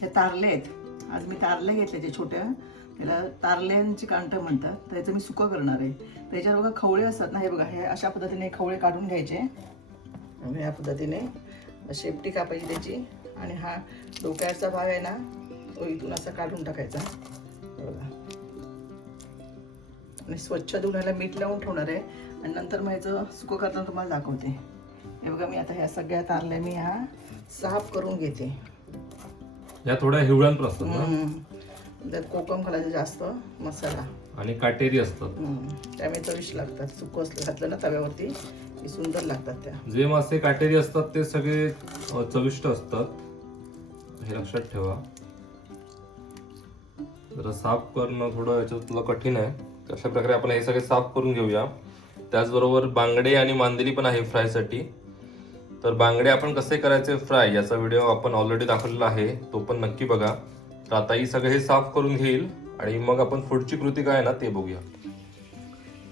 हे तारले आहेत. आज मी तारले घेतले जे छोट्या त्याला तारल्यांची कांट म्हणतात. त्याचं मी सुकं करणार आहे. त्याच्यावर बघा खवळे असतात ना हे बघा हे अशा पद्धतीने खवळे काढून घ्यायचे. आणि या पद्धतीने शेपटी कापायची त्याची. आणि हा डोक्याचा भाग आहे ना तो इथून असा काढून टाकायचा. बघा. आणि स्वच्छ धुण्याला मीठ लावून ठेवणार आहे. आणि नंतर मग याचं सुकं करताना तुम्हाला दाखवते. हे बघा मी आता ह्या सगळ्या तारल्या मी ह्या साफ करून घेते. या थोड्या हिवळ्यांपर असतात ना हम्म. त्यात कोकम घालायचं जास्त मसाला. आणि काटेरी असतात. हम्म. त्यामुळे चविष्ट लागतात. सुकं असलं घातलं ना तव्यावरती की सुंदर लागतात त्या. जे मासे काटेरी असतात ते सगळे अ, चविष्ट असतात. हे लक्षात ठेवा. जरा साफ करणं थोडं याच्यातलं कठीण आहे. अशा प्रकारे आपण हे सगळे साफ करून घेऊया. त्याचबरोबर बांगडे आणि मांदेली पण आहे फ्रायसाठी. तर बांगडे आपण कसे करायचे? फ्राय याचा व्हिडिओ आपण ऑलरेडी दाखवलेला आहे. तो पण नक्की बघा. तर आता ही सगळे हे साफ करून घेईल आणि मग आपण पुढची कृती काय आहे ना ते बघूया.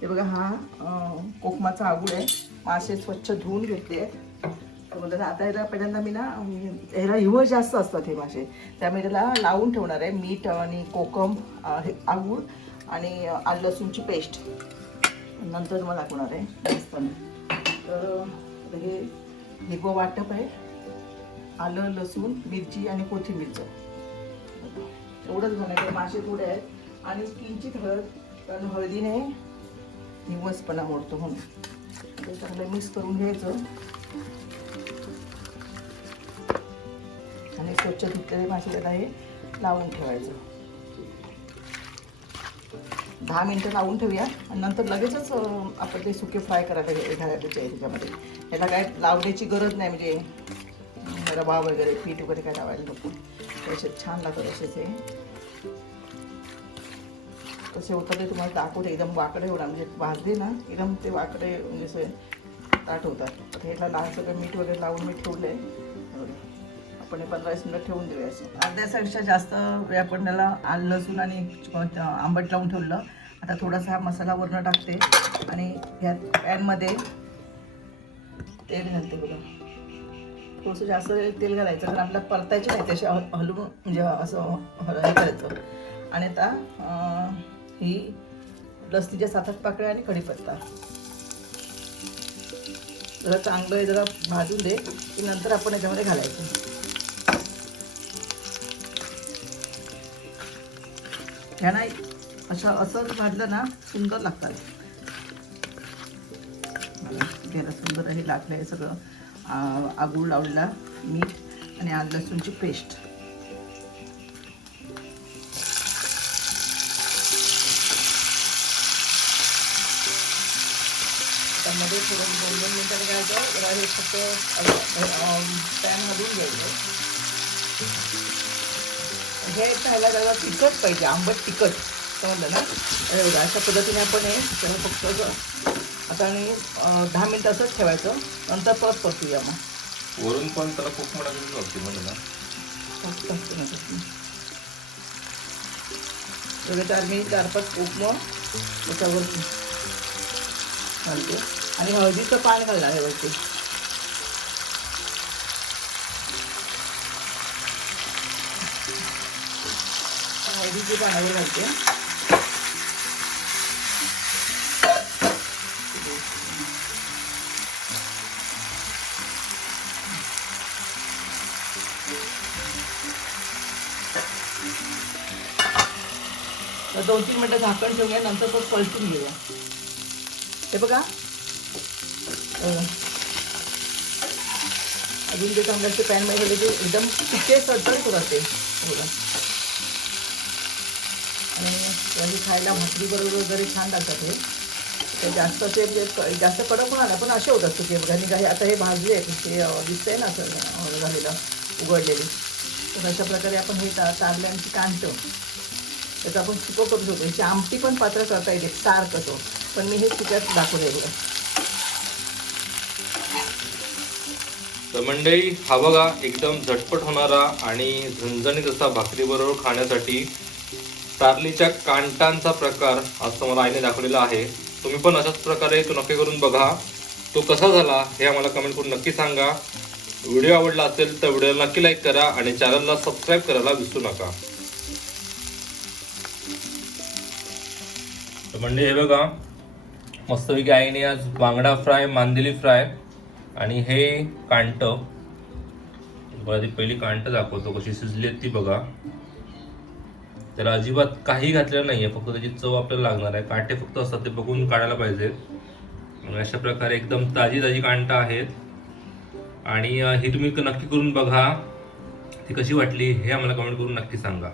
हे बघा हा कोकमाचा आगूड आहे. मासे स्वच्छ धुवून घेतले तर आता याला पहिल्यांदा मी ना ह्याला हिवळ जास्त असतात हे मासे. त्यामुळे त्याला लावून ठेवणार आहे. मीठ आणि कोकम हे आगूड आणि आलं लसूणची पेस्ट. नंतर मला दाखवणार आहे. असताना तर हे हे वाटप आहे. आलं लसूण मिरची आणि कोथिंबीरचं. एवढंच बनायचं मासे थोडे आहेत. आणि किंचित हळद कारण हळदीने निवसपणा मोडतो म्हणून. ते चांगलं मिक्स करून घ्यायचं. आणि स्वच्छ धुतलेले मासे त्याला हे लावून ठेवायचं. दहा मिनटं लावून ठेवूया. आणि नंतर लगेचच आपण ते सुके फ्राय करायला घे- घालायचे आहे त्याच्यामध्ये याला काय लावण्याची गरज नाही म्हणजे रवा वगैरे पीठ वगैरे काय लावायला नको. असे छान लागतात असेच हे तसे होतात ते तुम्हाला दाखवते एकदम वाकडे होणार. म्हणजे भाजले ना एकदम ते वाकडे म्हणजे असे ताट होतात. तर ह्याला लहान सगळं मीठ वगैरे लावून मी ठेवलं आहे आपण हे पंधरा वीस मिनिट ठेवून देऊया. असं अर्ध्यापेक्षा जास्त वेळ आपण त्याला लसूण आणि आंबट लावून ठेवलं. आता थोडासा हा मसाला वरण टाकते आणि ह्या पॅनमध्ये तेल घालते बघा. थोडंसं जास्त तेल घालायचं कारण आपल्याला परतायचे नाही त्याशी हल- हलवून म्हणजे असं हल- हे करायचं. आणि आता ही लसणीच्या सातात पाकळ्या आणि कढीपत्ता. जरा चांगलं आहे जरा भाजून दे की नंतर आपण याच्यामध्ये घालायचं. ह्या नाही असं असं भाजलं ना सुंदर लागतात. घ्यायला सुंदर हे लागलं आहे सगळं. आगूळ लावलेला मीठ आणि आलं लसूणची पेस्ट. त्यामध्ये थोडं दोन दोन मिनटं घ्यायचं जरा हे फक्त पॅन घ्यायचं. हे खायला जरा तिखट पाहिजे आंबट तिखट. समजलं ना बघा, अशा पद्धतीने आपण हे त्याला फक्त आता आणि दहा मिनटं असंच ठेवायचं. नंतर परत परतूया मग वरून पण त्याला खूप मोठा लागते म्हणजे ना. चार मी चार पाच कोकमं त्याच्यावर घालते. आणि हळदीचं पान घालणार आहे वरती. हळदीची पानावर घालते. तर दोन तीन मिनटं झाकण ठेवूया नंतर परत पलटून घेऊया. हे बघा. अजून ते चांगल्याचे पॅनमध्ये गेले ते एकदम तिथे सडसडत होतात ते बघा. आणि खायला भाकरी बरोबर वगैरे छान लागतात हे. ते जास्त असे म्हणजे जास्त कडक होणार नाही पण असे होतात तुझे बघा आणि आता हे भाजले आहे ते दिसतंय ना असं झालेलं उघडलेली. तर अशा प्रकारे आपण हे ता तारल्यांची कांटं त्याचं आपण सुकं करू शकतो. याची आमटी पण पात्र करता येते सार कसं पण मी हे सुक्यात दाखवलं आहे तर मंडळी हा बघा एकदम झटपट होणारा आणि झणझणीत असा भाकरीबरोबर खाण्यासाठी तारलीच्या कांटांचा प्रकार आज तुम्हाला आईने दाखवलेला आहे. तुम्ही पण अशाच प्रकारे तो नक्की करून बघा. तो कसा झाला हे आम्हाला कमेंट करून नक्की सांगा. व्हिडिओ आवडला असेल तर व्हिडिओला नक्की लाईक करा आणि चॅनलला सबस्क्राईब करायला विसरू नका. तर म्हणजे हे बघा. मस्तपैकी आईने आज बांगडा फ्राय मांदेली फ्राय आणि हे कांट. बघा ती पहिली कांट दाखवतो कशी शिजली आहेत ती बघा. त्याला अजिबात काही घातलेलं नाही आहे फक्त त्याची चव आपल्याला लागणार आहे. कांटे फक्त असतात ते बघून काढायला पाहिजे. अशा प्रकारे एकदम ताजी ताजी कांट आहेत. आणि ही तुम्ही नक्की करून बघा. ती कशी वाटली हे आम्हाला कमेंट करून नक्की सांगा.